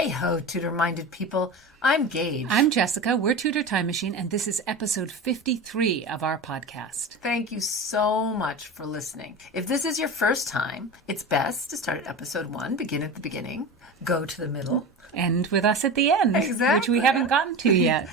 Hey-ho, Tudor-minded people. I'm Gage. I'm Jessica. We're Tudor Time Machine, and this is episode 53 of our podcast. Thank you so much for listening. If this is your first time, it's best to start at episode 1, begin at the beginning, go to the middle. End with us at the end, Exactly. Which we haven't gotten to yet.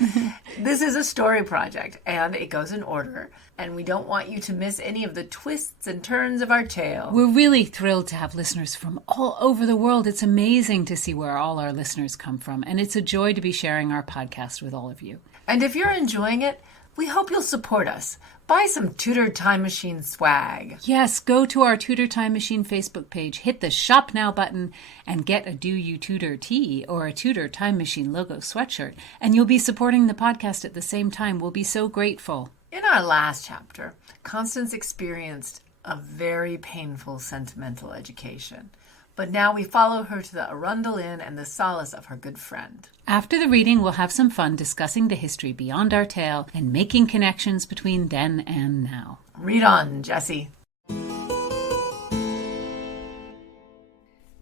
This is a story project, and it goes in order, and we don't want you to miss any of the twists and turns of our tale. We're really thrilled to have listeners from all over the world. It's amazing to see where all our listeners come from, and it's a joy to be sharing our podcast with all of you. And if you're enjoying it, we hope you'll support us. Buy some Tudor Time Machine swag. Yes, go to our Tudor Time Machine Facebook page, hit the Shop Now button, and get a Do You Tudor tee or a Tudor Time Machine logo sweatshirt. And you'll be supporting the podcast at the same time. We'll be so grateful. In our last chapter, Constance experienced a very painful sentimental education. But now we follow her to the Arundel Inn and the solace of her good friend. After the reading, we'll have some fun discussing the history beyond our tale and making connections between then and now. Read on, Jessie.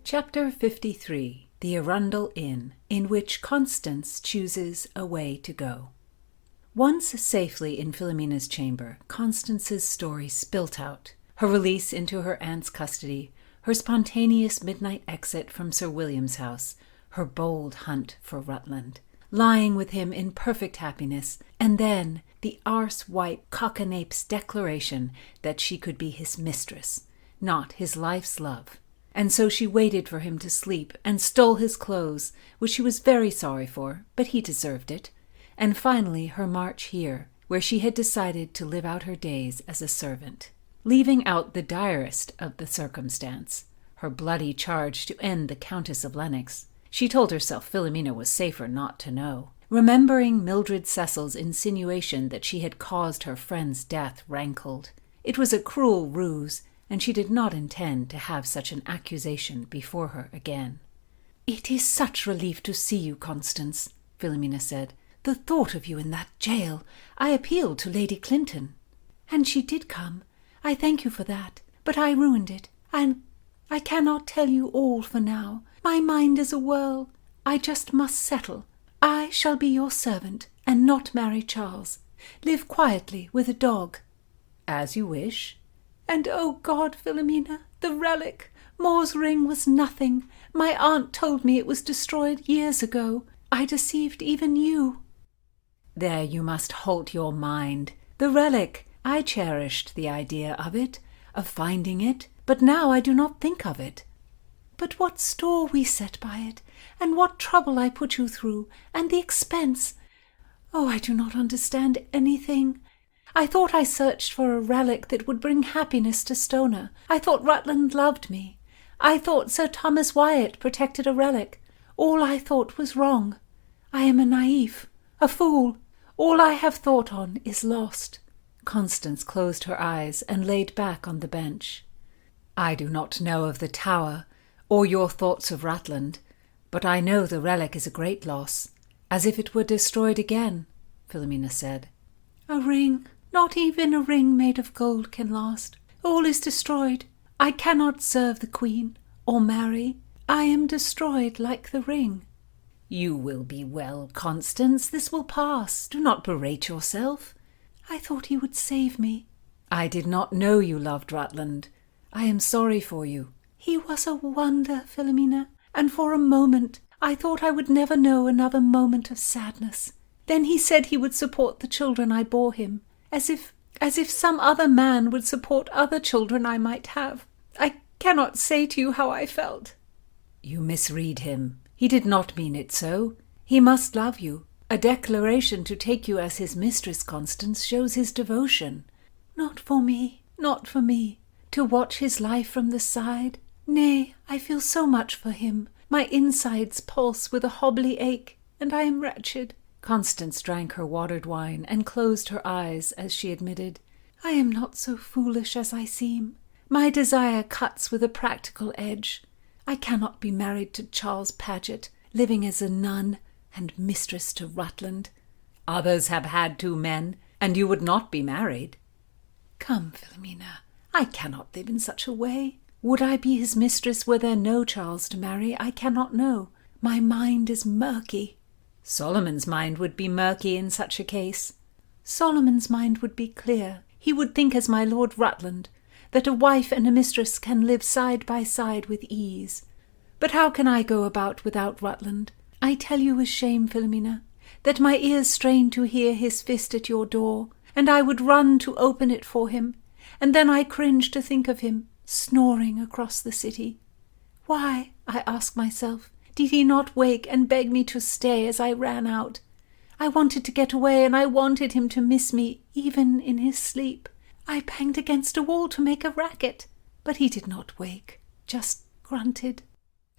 Chapter 53, The Arundel Inn, in which Constance chooses a way to go. Once safely in Philomena's chamber, Constance's story spilt out. Her release into her aunt's custody, her spontaneous midnight exit from Sir William's house, her bold hunt for Rutland, lying with him in perfect happiness, and then the arse-wipe cockanape's declaration that she could be his mistress, not his life's love. And so she waited for him to sleep and stole his clothes, which she was very sorry for, but he deserved it. And finally her march here, where she had decided to live out her days as a servant, leaving out the direst of the circumstance, her bloody charge to end the Countess of Lennox. She told herself Philomena was safer not to know. Remembering Mildred Cecil's insinuation that she had caused her friend's death rankled. It was a cruel ruse, and she did not intend to have such an accusation before her again. "It is such relief to see you, Constance," Philomena said. "The thought of you in that jail. I appealed to Lady Clinton." "And she did come. I thank you for that, but I ruined it, and I cannot tell you all for now. My mind is a whirl. I just must settle. I shall be your servant, and not marry Charles. Live quietly with a dog." "As you wish." "And oh God, Philomena, the relic! More's ring was nothing. My aunt told me it was destroyed years ago. I deceived even you." "There you must halt your mind. The relic! I cherished the idea of it, of finding it, but now I do not think of it." "But what store we set by it, and what trouble I put you through, and the expense! Oh, I do not understand anything. I thought I searched for a relic that would bring happiness to Stoner. I thought Rutland loved me. I thought Sir Thomas Wyatt protected a relic. All I thought was wrong. I am a naïf, a fool. All I have thought on is lost." Constance closed her eyes and laid back on the bench. "I do not know of the tower, or your thoughts of Rutland, but I know the relic is a great loss, as if it were destroyed again," Philomena said. "A ring, not even a ring made of gold can last. All is destroyed. I cannot serve the Queen, or marry. I am destroyed like the ring." "You will be well, Constance. This will pass. Do not berate yourself." "I thought he would save me." "I did not know you loved Rutland. I am sorry for you." "He was a wonder, Philomena, and for a moment I thought I would never know another moment of sadness. Then he said he would support the children I bore him, as if some other man would support other children I might have. I cannot say to you how I felt." "You misread him. He did not mean it so. He must love you. A declaration to take you as his mistress, Constance, shows his devotion." "Not for me, not for me. To watch his life from the side. Nay, I feel so much for him. My insides pulse with a hobbly ache, and I am wretched." Constance drank her watered wine and closed her eyes as she admitted, "I am not so foolish as I seem. My desire cuts with a practical edge. I cannot be married to Charles Paget, living as a nun and mistress to Rutland." "Others have had 2 men, and you would not be married." "Come, Philomena, I cannot live in such a way. Would I be his mistress were there no Charles to marry? I cannot know. My mind is murky. Solomon's mind would be murky in such a case. Solomon's mind would be clear. He would think as my Lord Rutland, that a wife and a mistress can live side by side with ease. But how can I go about without Rutland? I tell you with shame, Philomena, that my ears strain to hear his fist at your door, and I would run to open it for him, and then I cringe to think of him, snoring across the city. Why, I ask myself, did he not wake and beg me to stay as I ran out? I wanted to get away, and I wanted him to miss me, even in his sleep. I banged against a wall to make a racket, but he did not wake, just grunted.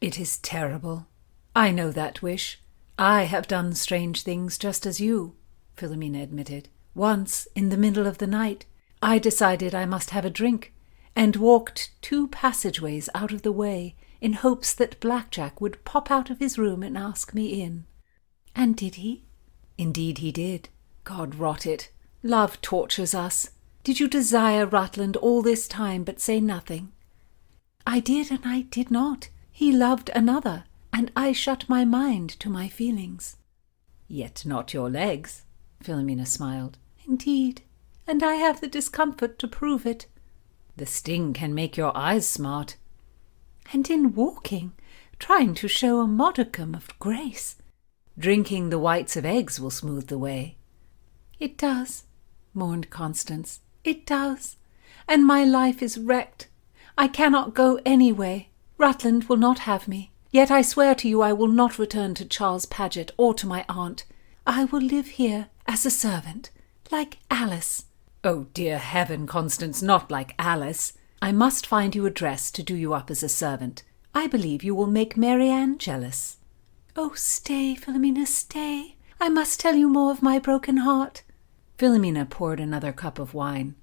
It is terrible. I know that wish. I have done strange things just as you, Philomena admitted. Once, in the middle of the night, I decided I must have a drink, and walked 2 passageways out of the way in hopes that Blackjack would pop out of his room and ask me in. And did he? Indeed he did. God rot it. Love tortures us. Did you desire Rutland all this time but say nothing? I did, and I did not. He loved another, and I shut my mind to my feelings. Yet not your legs, Philomena smiled. Indeed, and I have the discomfort to prove it. The sting can make your eyes smart. And in walking, trying to show a modicum of grace. Drinking the whites of eggs will smooth the way. It does, mourned Constance. It does. And my life is wrecked. I cannot go any way. Rutland will not have me. Yet I swear to you I will not return to Charles Paget or to my aunt. I will live here as a servant, like Alice. Oh, dear heaven, Constance, not like Alice. I must find you a dress to do you up as a servant. I believe you will make Marianne jealous. Oh, stay, Philomena, stay. I must tell you more of my broken heart. Philomena poured another cup of wine.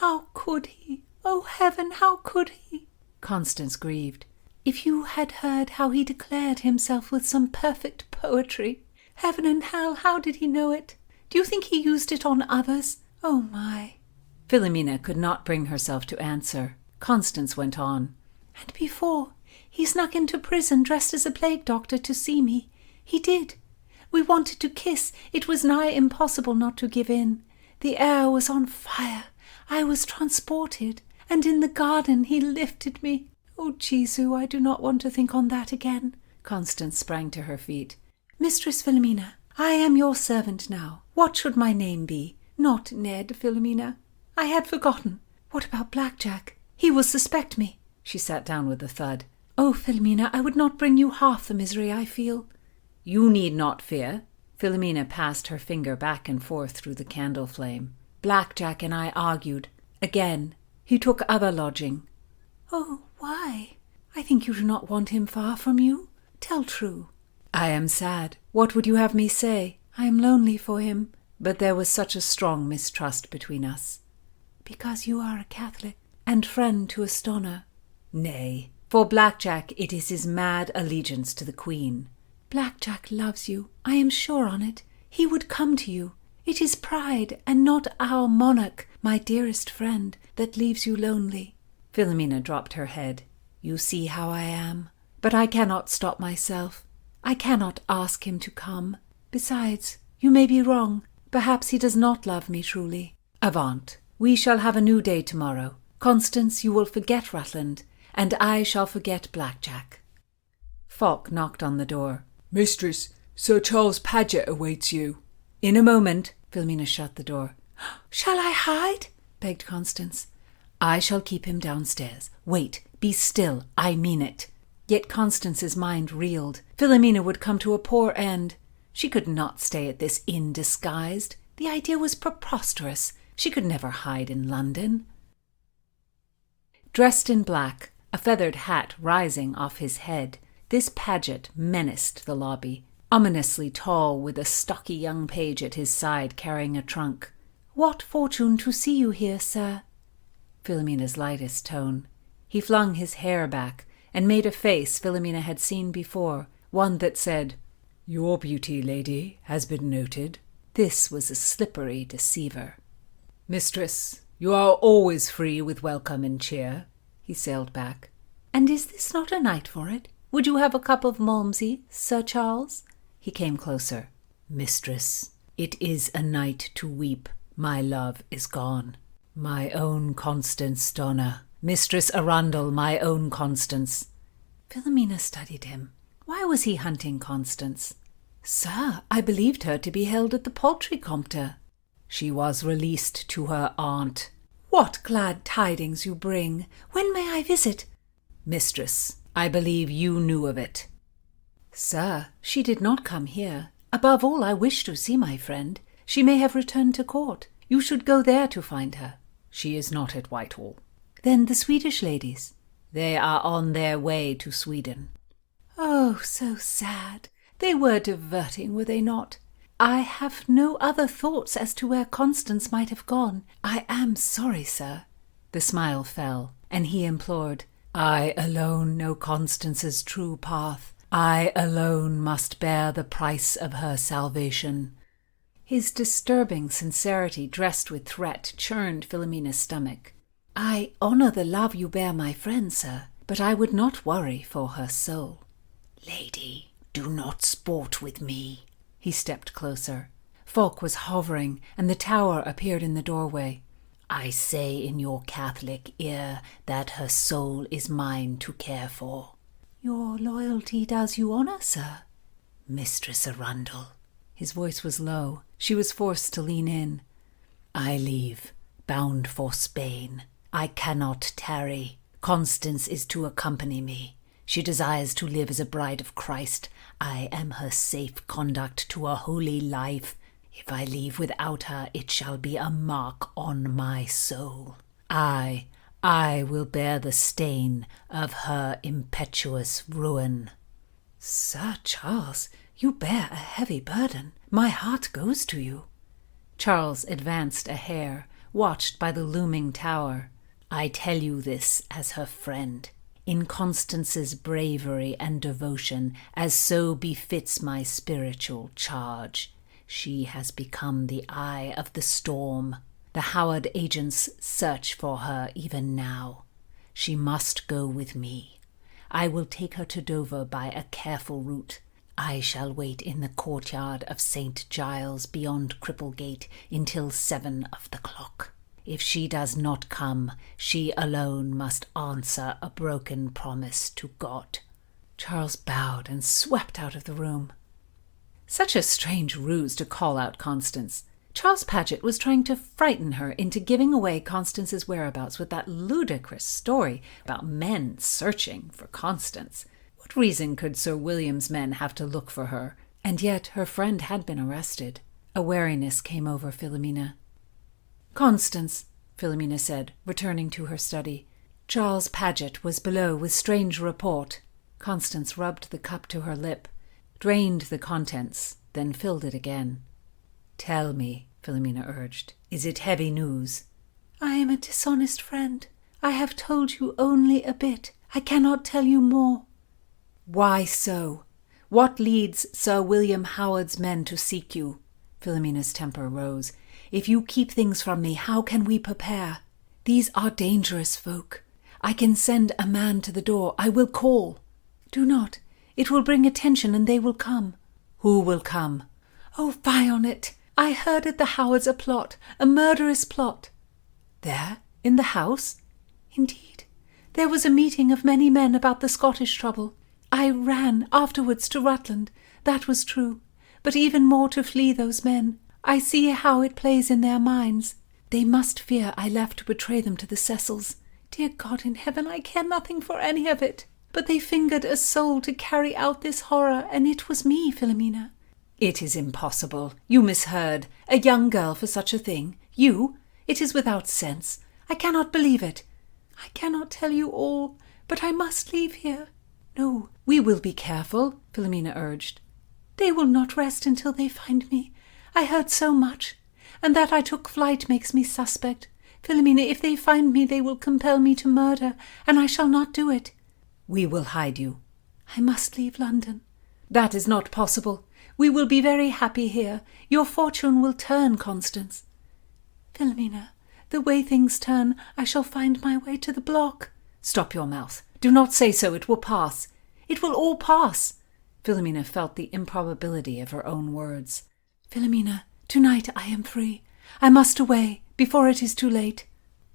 How could he? Oh, heaven, how could he? Constance grieved. If you had heard how he declared himself with some perfect poetry. Heaven and hell, how did he know it? Do you think he used it on others? Oh, my. Philomena could not bring herself to answer. Constance went on. And before, he snuck into prison dressed as a plague doctor to see me. He did. We wanted to kiss. It was nigh impossible not to give in. The air was on fire. I was transported. And in the garden he lifted me. Oh, Jesu, I do not want to think on that again. Constance sprang to her feet. Mistress Philomena, I am your servant now. What should my name be? Not Ned, Philomena. I had forgotten. What about Blackjack? He will suspect me. She sat down with a thud. Oh, Philomena, I would not bring you half the misery I feel. You need not fear. Philomena passed her finger back and forth through the candle flame. Blackjack and I argued. Again. He took other lodging. Oh, why? I think you do not want him far from you. Tell true. I am sad. What would you have me say? I am lonely for him. But there was such a strong mistrust between us. Because you are a Catholic, and friend to a stoner. Nay, for Blackjack it is his mad allegiance to the Queen. Blackjack loves you, I am sure on it. He would come to you. It is pride, and not our monarch, my dearest friend, that leaves you lonely. Philomena dropped her head. You see how I am. But I cannot stop myself. I cannot ask him to come. Besides, you may be wrong. Perhaps he does not love me truly. Avaunt. We shall have a new day tomorrow. Constance, you will forget Rutland, and I shall forget Blackjack. Falk knocked on the door. Mistress, Sir Charles Paget awaits you. In a moment. Philomena shut the door. Shall I hide? Begged Constance. I shall keep him downstairs. Wait, be still, I mean it. Yet Constance's mind reeled. Philomena would come to a poor end. She could not stay at this inn disguised. The idea was preposterous. She could never hide in London. Dressed in black, a feathered hat rising off his head, this Paget menaced the lobby, ominously tall with a stocky young page at his side carrying a trunk. What fortune to see you here, sir? Philomena's lightest tone. He flung his hair back and made a face Philomena had seen before, one that said, Your beauty, lady, has been noted. This was a slippery deceiver. Mistress, you are always free with welcome and cheer, he sailed back. And is this not a night for it? Would you have a cup of Malmsey, Sir Charles? He came closer. Mistress, it is a night to weep. My love is gone. My own Constance, Donna. Mistress Arundel, my own Constance. Philomena studied him. Why was he hunting Constance? Sir, I believed her to be held at the Poultry Compter. She was released to her aunt. What glad tidings you bring! When may I visit? Mistress, I believe you knew of it. Sir, she did not come here. Above all, I wish to see my friend. She may have returned to court. You should go there to find her. She is not at Whitehall. Then the Swedish ladies? They are on their way to Sweden. Oh, so sad. They were diverting, were they not? I have no other thoughts as to where Constance might have gone. I am sorry, sir. The smile fell, and he implored, I alone know Constance's true path. I alone must bear the price of her salvation. His disturbing sincerity, dressed with threat, churned Philomena's stomach. I honour the love you bear my friend, sir, but I would not worry for her soul. Lady, do not sport with me. He stepped closer. Fog was hovering, and the tower appeared in the doorway. I say in your Catholic ear that her soul is mine to care for. Your loyalty does you honour, sir. Mistress Arundel. His voice was low. She was forced to lean in. I leave, bound for Spain. I cannot tarry. Constance is to accompany me. She desires to live as a bride of Christ. I am her safe conduct to a holy life. If I leave without her, it shall be a mark on my soul. I will bear the stain of her impetuous ruin. Sir Charles, you bear a heavy burden. My heart goes to you. Charles advanced a hair, watched by the looming tower. I tell you this as her friend. In Constance's bravery and devotion, as so befits my spiritual charge, she has become the eye of the storm. The Howard agents search for her even now. She must go with me. I will take her to Dover by a careful route. I shall wait in the courtyard of St. Giles beyond Cripplegate until 7 of the clock. If she does not come, she alone must answer a broken promise to God. Charles bowed and swept out of the room. Such a strange ruse to call out Constance. Charles Paget was trying to frighten her into giving away Constance's whereabouts with that ludicrous story about men searching for Constance. What reason could Sir William's men have to look for her? And yet her friend had been arrested. A wariness came over Philomena. Constance, Philomena said, returning to her study. Charles Paget was below with strange report. Constance rubbed the cup to her lip, drained the contents, then filled it again. Tell me, Philomena urged, is it heavy news? I am a dishonest friend. I have told you only a bit. I cannot tell you more. Why so? What leads Sir William Howard's men to seek you? Philomena's temper rose. If you keep things from me, how can we prepare? These are dangerous folk. I can send a man to the door. I will call. Do not. It will bring attention and they will come. Who will come? Oh, fie on it. I heard at the Howards a plot, a murderous plot. There? In the house? Indeed. There was a meeting of many men about the Scottish trouble. I ran afterwards to Rutland. That was true. But even more to flee those men. I see how it plays in their minds. They must fear I left to betray them to the Cecils. Dear God in heaven, I care nothing for any of it. But they fingered a soul to carry out this horror, and it was me, Philomena. It is impossible. You misheard. A young girl for such a thing. You? It is without sense. I cannot believe it. I cannot tell you all, but I must leave here. No, we will be careful, Philomena urged. They will not rest until they find me. I heard so much, and that I took flight makes me suspect. Philomena, if they find me, they will compel me to murder, and I shall not do it. We will hide you. I must leave London. That is not possible. We will be very happy here. Your fortune will turn, Constance. Philomena, the way things turn, I shall find my way to the block. Stop your mouth. Do not say so. It will pass. It will all pass. Philomena felt the improbability of her own words. Philomena, tonight I am free. I must away, before it is too late.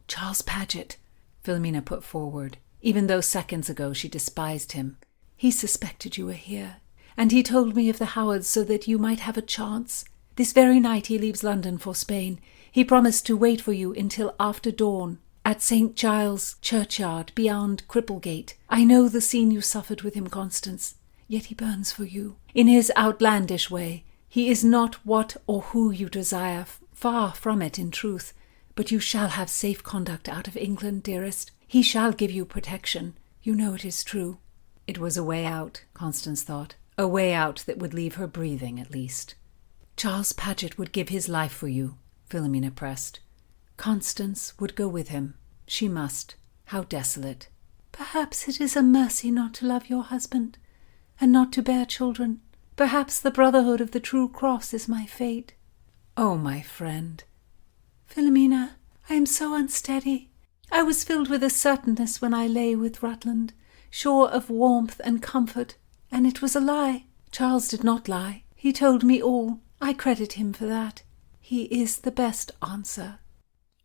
Charles Paget, Philomena put forward, even though seconds ago she despised him. He suspected you were here, and he told me of the Howards so that you might have a chance. This very night he leaves London for Spain. He promised to wait for you until after dawn, at St. Giles' churchyard beyond Cripplegate. I know the scene you suffered with him, Constance, yet he burns for you. In his outlandish way, he is not what or who you desire, far from it in truth, but you shall have safe conduct out of England, dearest. He shall give you protection. You know it is true. It was a way out, Constance thought, a way out that would leave her breathing at least. Charles Paget would give his life for you, Philomena pressed. Constance would go with him. She must. How desolate. Perhaps it is a mercy not to love your husband, and not to bear children. Perhaps the brotherhood of the true cross is my fate. Oh, my friend. Philomena, I am so unsteady. I was filled with a certainness when I lay with Rutland, sure of warmth and comfort, and it was a lie. Charles did not lie. He told me all. I credit him for that. He is the best answer.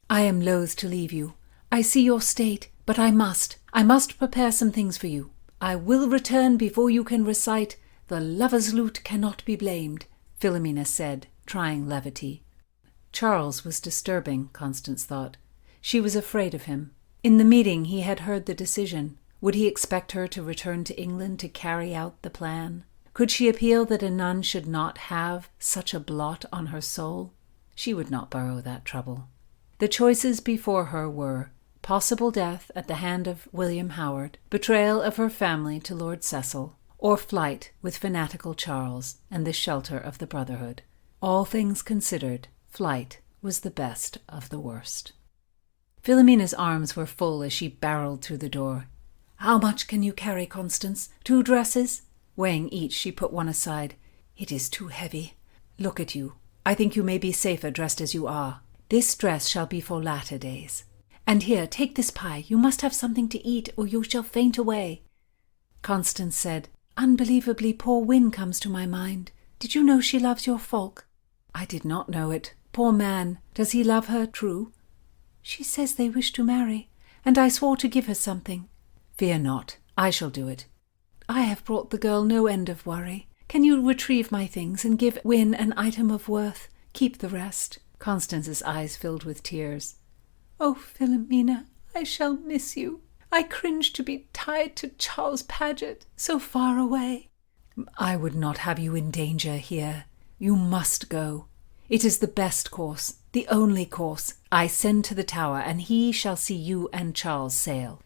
I am loath to leave you. I see your state, but I must. I must prepare some things for you. I will return before you can recite, "The lover's lute cannot be blamed," Philomena said, trying levity. Charles was disturbing, Constance thought. She was afraid of him. In the meeting he had heard the decision. Would he expect her to return to England to carry out the plan? Could she appeal that a nun should not have such a blot on her soul? She would not borrow that trouble. The choices before her were possible death at the hand of William Howard, betrayal of her family to Lord Cecil, or flight with fanatical Charles and the shelter of the Brotherhood. All things considered, flight was the best of the worst. Philomena's arms were full as she barreled through the door. "How much can you carry, Constance? 2 dresses?" Weighing each, she put one aside. "It is too heavy. Look at you. I think you may be safer dressed as you are. This dress shall be for latter days. And here, take this pie. You must have something to eat, or you shall faint away." Constance said, "Unbelievably, poor Wyn comes to my mind. Did you know she loves your folk?" "I did not know it. Poor man. Does he love her true?" "She says they wish to marry, and I swore to give her something." "Fear not. I shall do it." "I have brought the girl no end of worry. Can you retrieve my things and give Wyn an item of worth? Keep the rest." Constance's eyes filled with tears. "Oh, Philomena, I shall miss you. I cringe to be tied to Charles Paget, so far away." "I would not have you in danger here. You must go. It is the best course, the only course. I send to the Tower, and he shall see you and Charles sail."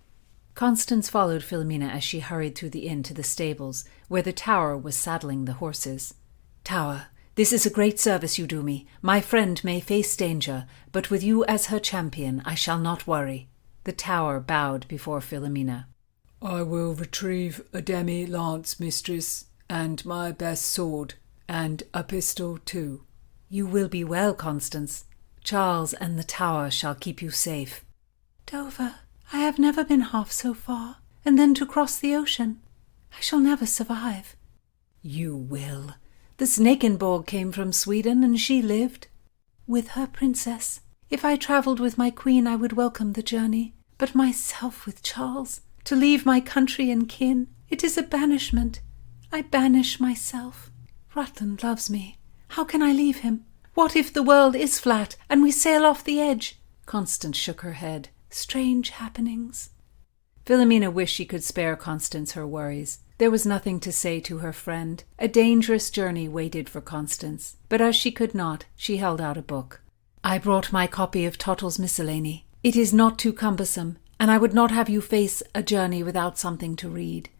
Constance followed Philomena as she hurried through the inn to the stables, where the Tower was saddling the horses. "Tower, this is a great service you do me. My friend may face danger, but with you as her champion, I shall not worry." The Tower bowed before Philomena. "I will retrieve a demi-lance, mistress, and my best sword, and a pistol too." "You will be well, Constance. Charles and the Tower shall keep you safe." "Dover, I have never been half so far, and then to cross the ocean. I shall never survive." "You will. The Snakenborg came from Sweden, and she lived." "With her princess. If I travelled with my queen, I would welcome the journey. But myself with Charles, to leave my country and kin, it is a banishment. I banish myself. Rutland loves me. How can I leave him? What if the world is flat, and we sail off the edge?" Constance shook her head. Strange happenings. Philomena wished she could spare Constance her worries. There was nothing to say to her friend. A dangerous journey waited for Constance, but as she could not, she held out a book. "I brought my copy of Tottle's Miscellany. It is not too cumbersome, and I would not have you face a journey without something to read."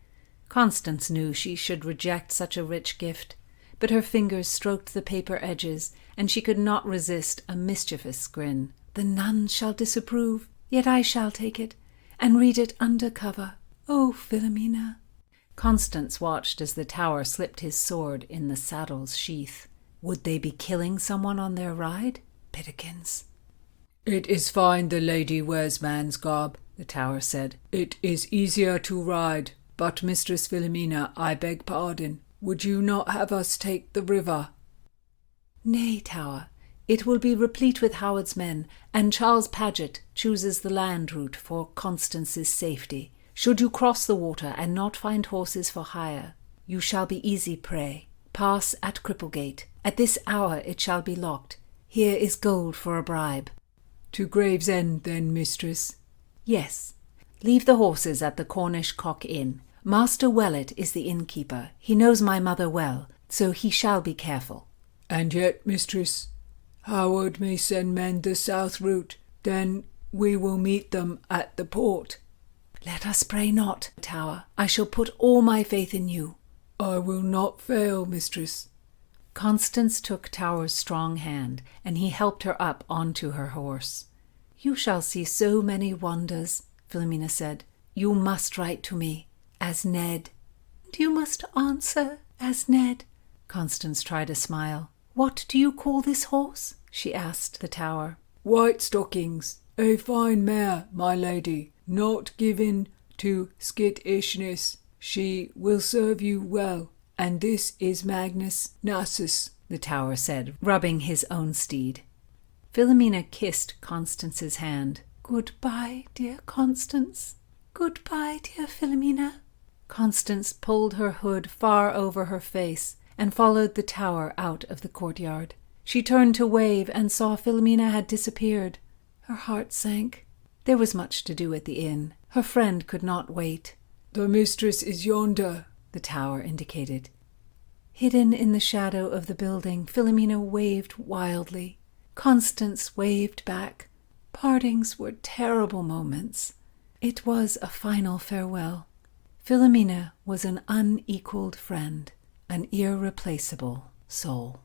Constance knew she should reject such a rich gift, but her fingers stroked the paper edges, and she could not resist a mischievous grin. "The nuns shall disapprove, yet I shall take it, and read it under cover. Oh, Philomena." Constance watched as the Tower slipped his sword in the saddle's sheath. Would they be killing someone on their ride? Pitikins. "It is fine the lady wears man's garb," the Tower said. "It is easier to ride. But Mistress Philomena, I beg pardon. Would you not have us take the river? Nay, Tower. It will be replete with Howard's men, and Charles Paget chooses the land route for Constance's safety. Should you cross the water and not find horses for hire, you shall be easy prey. Pass at Cripplegate. At this hour it shall be locked. Here is gold for a bribe. To Gravesend, then, mistress? Yes. Leave the horses at the Cornish Cock Inn. Master Wellet is the innkeeper. He knows my mother well, so he shall be careful. And yet, mistress, Howard may send men the south route. Then we will meet them at the port. Let us pray not, Tower. I shall put all my faith in you. I will not fail, mistress. Constance took Tower's strong hand, and he helped her up onto her horse. You shall see so many wonders, Philomena said. You must write to me, as Ned. And you must answer, as Ned. Constance tried a smile. What do you call this horse? She asked the Tower. White Stockings, a fine mare, my lady, not given to skittishness. She will serve you well. And this is Magnus Nassus, the Tower said, rubbing his own steed. Philomena kissed Constance's hand. Goodbye, dear Constance. Goodbye, dear Philomena. Constance pulled her hood far over her face and followed the Tower out of the courtyard. She turned to wave and saw Philomena had disappeared. Her heart sank. There was much to do at the inn. Her friend could not wait. The mistress is yonder, the Tower indicated. Hidden in the shadow of the building, Philomena waved wildly. Constance waved back. Partings were terrible moments. It was a final farewell. Philomena was an unequaled friend, an irreplaceable soul.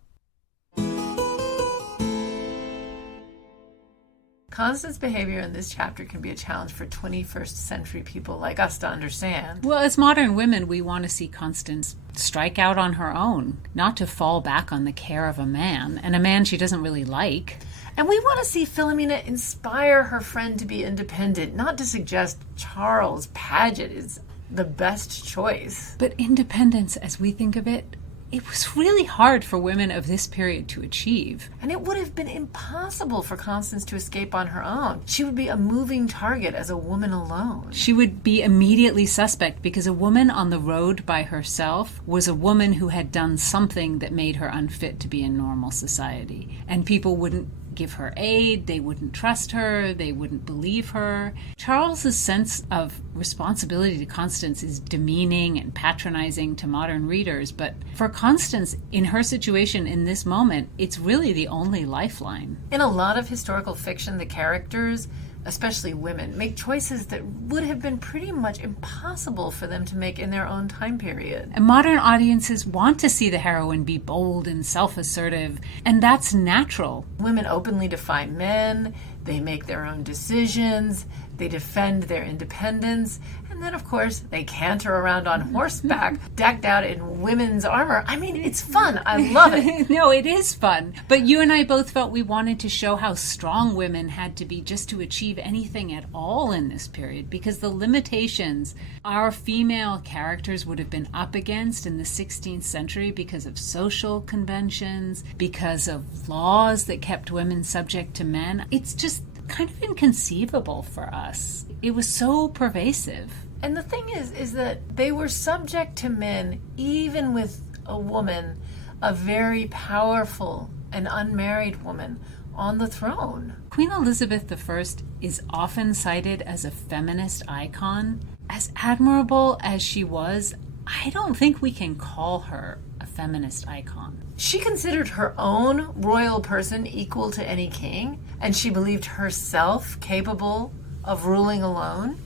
Constance's behavior in this chapter can be a challenge for 21st century people like us to understand. Well, as modern women, we want to see Constance strike out on her own, not to fall back on the care of a man, and a man she doesn't really like. And we want to see Philomena inspire her friend to be independent, not to suggest Charles Paget is the best choice. But independence, as we think of it, it was really hard for women of this period to achieve. And it would have been impossible for Constance to escape on her own. She would be a moving target as a woman alone. She would be immediately suspect because a woman on the road by herself was a woman who had done something that made her unfit to be in normal society. And people wouldn't give her aid, they wouldn't trust her, they wouldn't believe her. Charles's sense of responsibility to Constance is demeaning and patronizing to modern readers, but for Constance, in her situation in this moment, it's really the only lifeline. In a lot of historical fiction, the characters, especially women, make choices that would have been pretty much impossible for them to make in their own time period. And modern audiences want to see the heroine be bold and self-assertive, and that's natural. Women openly defy men, they make their own decisions, they defend their independence, and then, of course, they canter around on horseback, decked out in women's armor. I mean, it's fun. I love it. No, it is fun. But you and I both felt we wanted to show how strong women had to be just to achieve anything at all in this period, because the limitations our female characters would have been up against in the 16th century because of social conventions, because of laws that kept women subject to men, it's just kind of inconceivable for us. It was so pervasive. And the thing is that they were subject to men, even with a woman, a very powerful and unmarried woman, on the throne. Queen Elizabeth I is often cited as a feminist icon. As admirable as she was, I don't think we can call her a feminist icon. She considered her own royal person equal to any king, and she believed herself capable of ruling alone.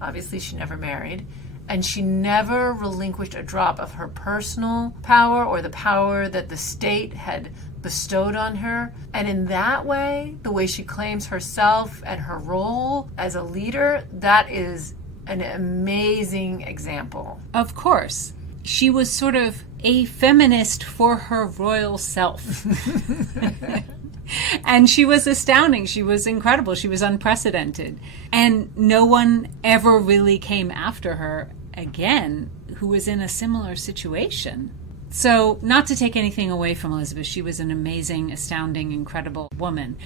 Obviously, she never married, and she never relinquished a drop of her personal power or the power that the state had bestowed on her. And in that way, the way she claims herself and her role as a leader, that is an amazing example. Of course. She was sort of a feminist for her royal self. And she was astounding. She was incredible. She was unprecedented. And no one ever really came after her again who was in a similar situation. So, not to take anything away from Elizabeth, she was an amazing, astounding, incredible woman.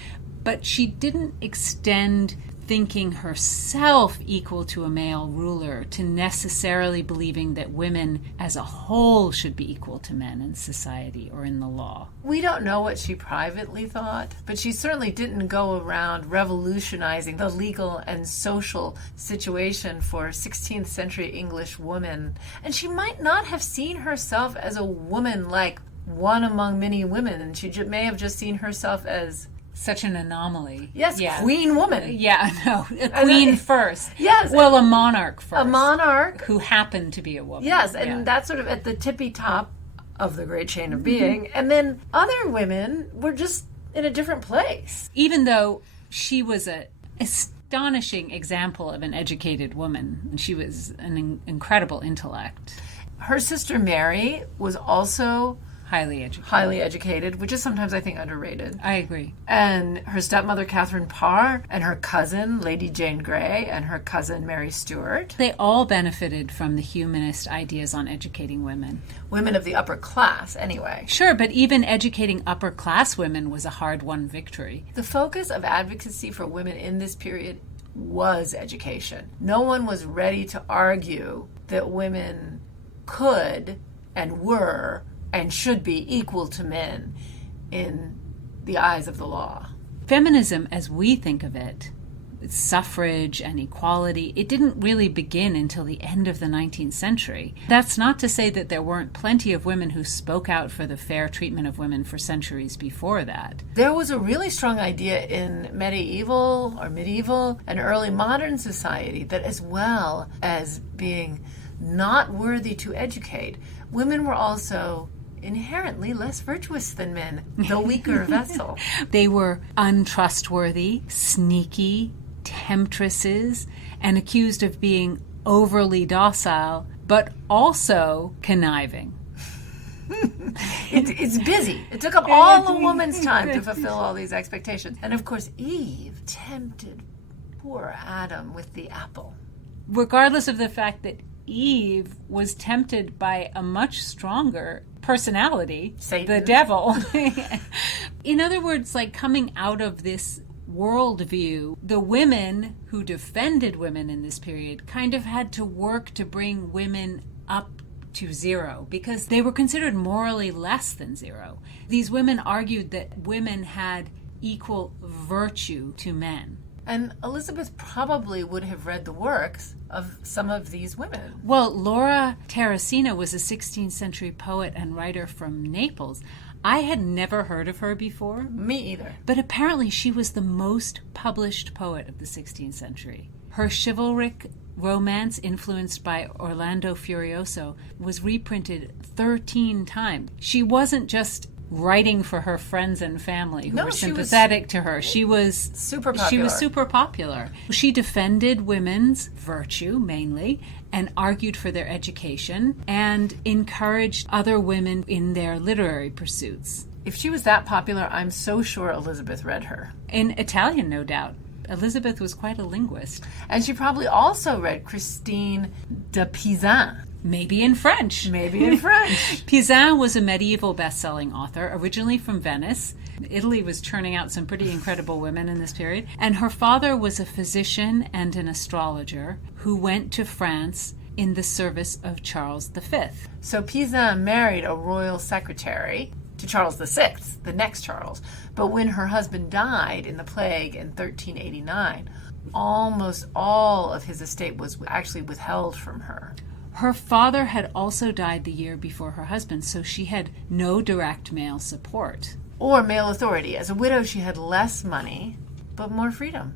But she didn't extend thinking herself equal to a male ruler to necessarily believing that women as a whole should be equal to men in society or in the law. We don't know what she privately thought, but she certainly didn't go around revolutionizing the legal and social situation for 16th century English women. And she might not have seen herself as a woman like one among many women, and she may have just seen herself as such an anomaly. Yes, yeah. Queen woman. Yeah, no, a queen first. Yes. Well, a monarch first. A monarch. Who happened to be a woman. Yes, and that's sort of at the tippy top of the great chain of being. And then other women were just in a different place. Even though she was an astonishing example of an educated woman, and she was an incredible intellect. Her sister Mary was also highly educated, which is sometimes, I think, underrated. I agree. And her stepmother, Catherine Parr, and her cousin, Lady Jane Grey, and her cousin, Mary Stuart. They all benefited from the humanist ideas on educating women. Women of the upper class, anyway. Sure, but even educating upper class women was a hard-won victory. The focus of advocacy for women in this period was education. No one was ready to argue that women could and were and should be equal to men in the eyes of the law. Feminism, as we think of it, suffrage and equality, it didn't really begin until the end of the 19th century. That's not to say that there weren't plenty of women who spoke out for the fair treatment of women for centuries before that. There was a really strong idea in medieval and early modern society that as well as being not worthy to educate, women were also inherently less virtuous than men, the weaker vessel. They were untrustworthy, sneaky, temptresses, and accused of being overly docile, but also conniving. It's busy. It took up all a woman's time to fulfill all these expectations. And of course, Eve tempted poor Adam with the apple. Regardless of the fact that Eve was tempted by a much stronger personality, Satan. The devil. In other words, like coming out of this worldview, the women who defended women in this period kind of had to work to bring women up to zero because they were considered morally less than zero. These women argued that women had equal virtue to men. And Elizabeth probably would have read the works of some of these women. Well, Laura Terracina was a 16th century poet and writer from Naples. I had never heard of her before. Me either. But apparently she was the most published poet of the 16th century. Her chivalric romance, influenced by Orlando Furioso, was reprinted 13 times. She wasn't just writing for her friends and family who were sympathetic to her. She was super popular. She was super popular. She defended women's virtue mainly and argued for their education and encouraged other women in their literary pursuits. If she was that popular, I'm so sure Elizabeth read her. In Italian, no doubt. Elizabeth was quite a linguist. And she probably also read Christine de Pizan. Maybe in French. Pizan was a medieval best-selling author, originally from Venice. Italy was churning out some pretty incredible women in this period. And her father was a physician and an astrologer who went to France in the service of Charles V. So Pizan married a royal secretary to Charles VI, the next Charles. But when her husband died in the plague in 1389, almost all of his estate was actually withheld from her. Her father had also died the year before her husband, so she had no direct male support. Or male authority. As a widow, she had less money, but more freedom.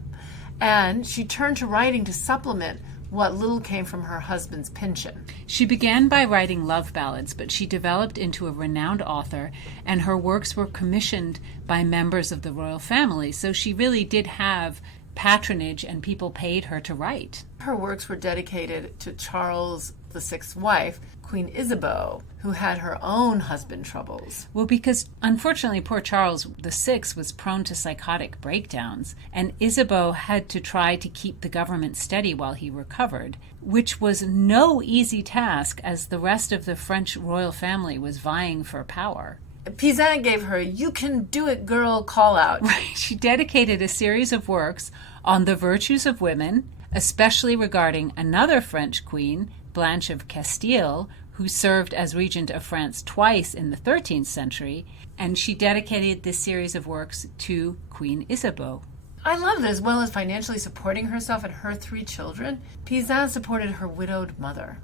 And she turned to writing to supplement what little came from her husband's pension. She began by writing love ballads, but she developed into a renowned author, and her works were commissioned by members of the royal family, so she really did have patronage and people paid her to write. Her works were dedicated to Charles VI's wife, Queen Isabeau, who had her own husband troubles. Well, because unfortunately, poor Charles VI was prone to psychotic breakdowns, and Isabeau had to try to keep the government steady while he recovered, which was no easy task as the rest of the French royal family was vying for power. Pizan gave her, "You can do it, girl," call out. Right. She dedicated a series of works on the virtues of women, especially regarding another French queen, Blanche of Castile, who served as regent of France twice in the 13th century, and she dedicated this series of works to Queen Isabeau. I love that as well as financially supporting herself and her 3 children, Pizan supported her widowed mother.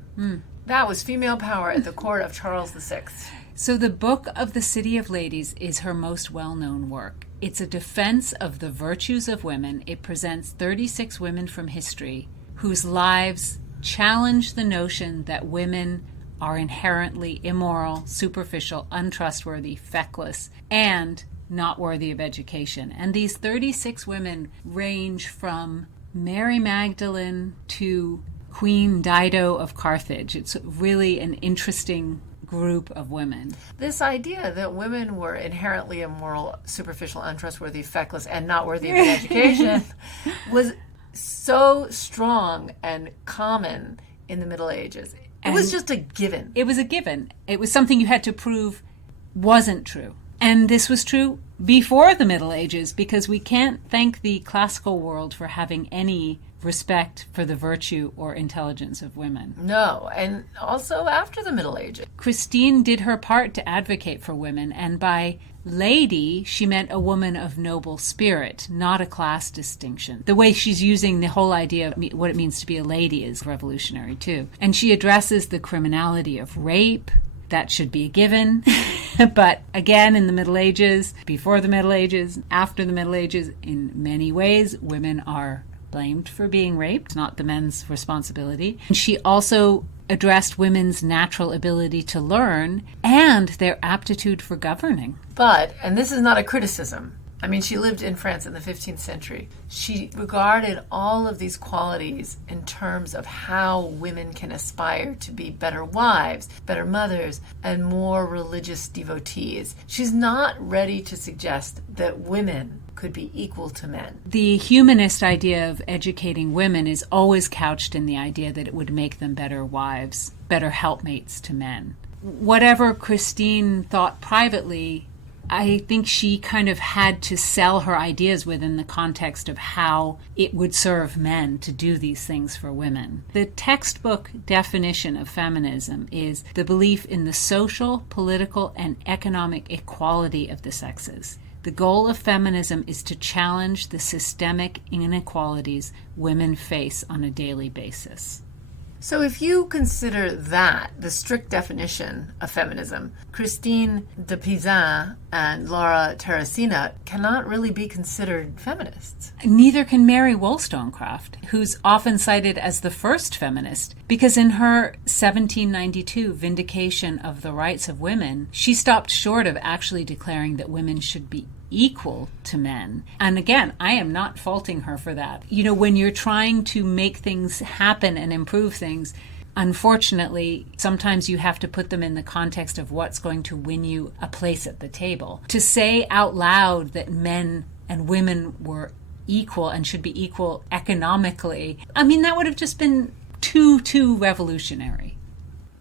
That was female power at the court of Charles VI. So the Book of the City of Ladies is her most well-known work. It's a defense of the virtues of women. It presents 36 women from history whose lives challenge the notion that women are inherently immoral, superficial, untrustworthy, feckless, and not worthy of education. And these 36 women range from Mary Magdalene to Queen Dido of Carthage. It's really an interesting group of women. This idea that women were inherently immoral, superficial, untrustworthy, feckless, and not worthy of an education was so strong and common in the Middle Ages. It was just a given. It was a given. It was something you had to prove wasn't true. And this was true before the Middle Ages, because we can't thank the classical world for having any respect for the virtue or intelligence of women. No, and also after the Middle Ages. Christine did her part to advocate for women, and by lady, she meant a woman of noble spirit, not a class distinction. The way she's using the whole idea of what it means to be a lady is revolutionary too. And she addresses the criminality of rape. That should be a given. But again, in the Middle Ages, before the Middle Ages, after the Middle Ages, in many ways, women are blamed for being raped, not the men's responsibility. And she also addressed women's natural ability to learn and their aptitude for governing. But, and this is not a criticism, I mean, she lived in France in the 15th century. She regarded all of these qualities in terms of how women can aspire to be better wives, better mothers, and more religious devotees. She's not ready to suggest that women could be equal to men. The humanist idea of educating women is always couched in the idea that it would make them better wives, better helpmates to men. Whatever Christine thought privately, I think she kind of had to sell her ideas within the context of how it would serve men to do these things for women. The textbook definition of feminism is the belief in the social, political, and economic equality of the sexes. The goal of feminism is to challenge the systemic inequalities women face on a daily basis. So if you consider that the strict definition of feminism, Christine de Pizan and Laura Terracina cannot really be considered feminists. Neither can Mary Wollstonecraft, who's often cited as the first feminist, because in her 1792 Vindication of the Rights of Women, she stopped short of actually declaring that women should be equal to men. And again, I am not faulting her for that. You know, when you're trying to make things happen and improve things, unfortunately, sometimes you have to put them in the context of what's going to win you a place at the table. To say out loud that men and women were equal and should be equal economically, I mean, that would have just been too revolutionary.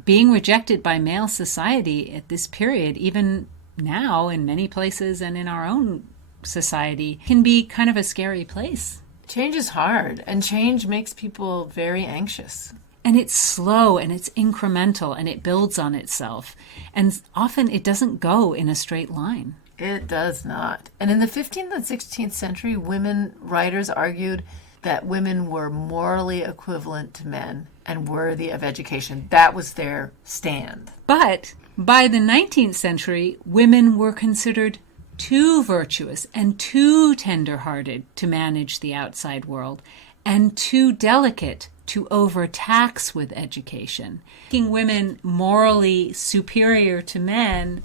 Being rejected by male society at this period, even now in many places and in our own society, can be kind of a scary place. Change is hard, and change makes people very anxious. And it's slow and it's incremental and it builds on itself. And often it doesn't go in a straight line. It does not. And in the 15th and 16th century, women writers argued that women were morally equivalent to men and worthy of education. That was their stand. But by the 19th century, women were considered too virtuous and too tender-hearted to manage the outside world, and too delicate to overtax with education. Making women morally superior to men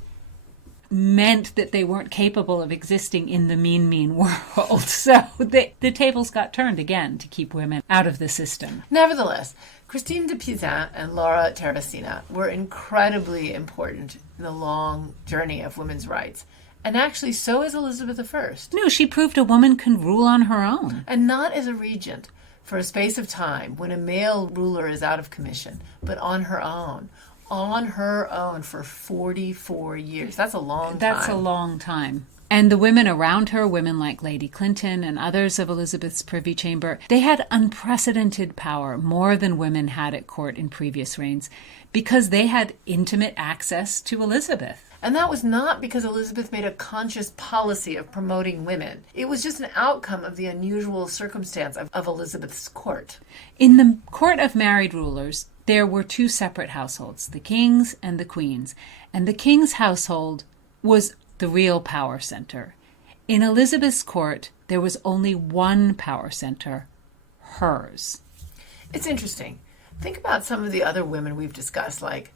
meant that they weren't capable of existing in the mean world. So the tables got turned again to keep women out of the system. Nevertheless, Christine de Pizan and Laura Terracina were incredibly important in the long journey of women's rights. And actually, so is Elizabeth I. No, she proved a woman can rule on her own. And not as a regent for a space of time when a male ruler is out of commission, but on her own. On her own for 44 years. That's a long time. That's a long time. And the women around her, women like Lady Clinton and others of Elizabeth's privy chamber, they had unprecedented power, more than women had at court in previous reigns, because they had intimate access to Elizabeth. And that was not because Elizabeth made a conscious policy of promoting women. It was just an outcome of the unusual circumstance of Elizabeth's court. In the court of married rulers, there were two separate households, the king's and the queen's. And the king's household was the real power center. In Elizabeth's court, there was only one power center, hers. It's interesting. Think about some of the other women we've discussed, like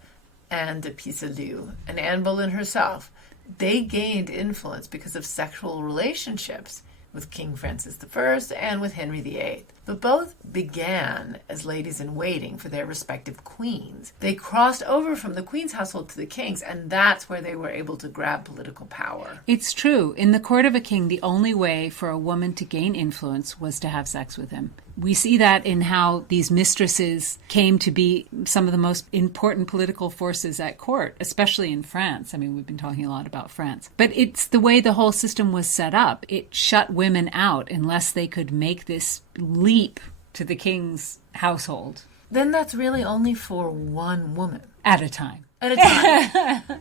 Anne de Pisseleu and Anne Boleyn herself. They gained influence because of sexual relationships with King Francis I and with Henry VIII. But both began as ladies-in-waiting for their respective queens. They crossed over from the queen's household to the king's, and that's where they were able to grab political power. It's true. In the court of a king, the only way for a woman to gain influence was to have sex with him. We see that in how these mistresses came to be some of the most important political forces at court, especially in France. I mean, we've been talking a lot about France. But it's the way the whole system was set up. It shut women out unless they could make this leap to the king's household. Then that's really only for one woman. At a time. At a time.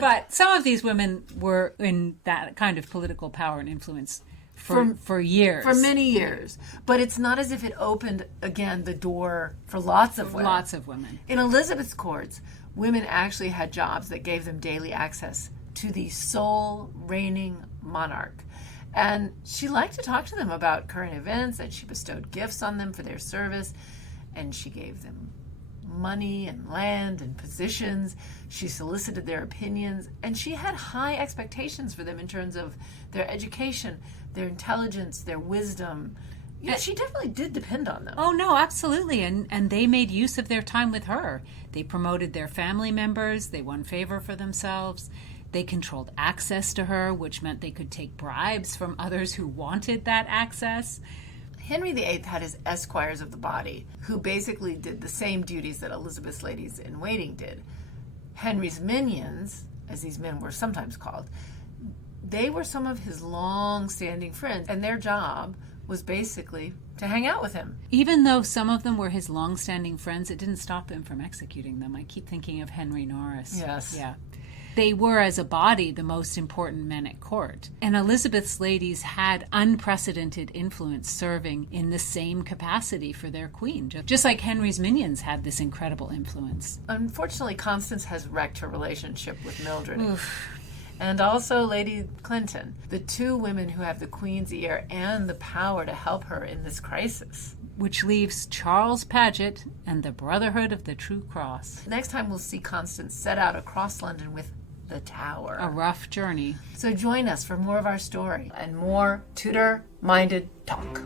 But some of these women were in that kind of political power and influence for years. For many years. But it's not as if it opened, again, the door for lots of women. Lots of women. In Elizabeth's courts, women actually had jobs that gave them daily access to the sole reigning monarch. And she liked to talk to them about current events, and she bestowed gifts on them for their service, and she gave them money and land and positions. She solicited their opinions, and she had high expectations for them in terms of their education, their intelligence, their wisdom. You know, she definitely did depend on them. Oh, no, absolutely. And they made use of their time with her. They promoted their family members. They won favor for themselves. They controlled access to her, which meant they could take bribes from others who wanted that access. Henry VIII had his esquires of the body, who basically did the same duties that Elizabeth's ladies-in-waiting did. Henry's minions, as these men were sometimes called, they were some of his long-standing friends, and their job was basically to hang out with him. Even though some of them were his long-standing friends, it didn't stop him from executing them. I keep thinking of Henry Norris. Yes. Yeah. They were, as a body, the most important men at court. And Elizabeth's ladies had unprecedented influence serving in the same capacity for their queen, just like Henry's minions had this incredible influence. Unfortunately, Constance has wrecked her relationship with Mildred. Oof. And also Lady Clinton, the two women who have the Queen's ear and the power to help her in this crisis. Which leaves Charles Paget and the Brotherhood of the True Cross. Next time we'll see Constance set out across London with the Tower. A rough journey. So join us for more of our story and more Tudor-minded talk.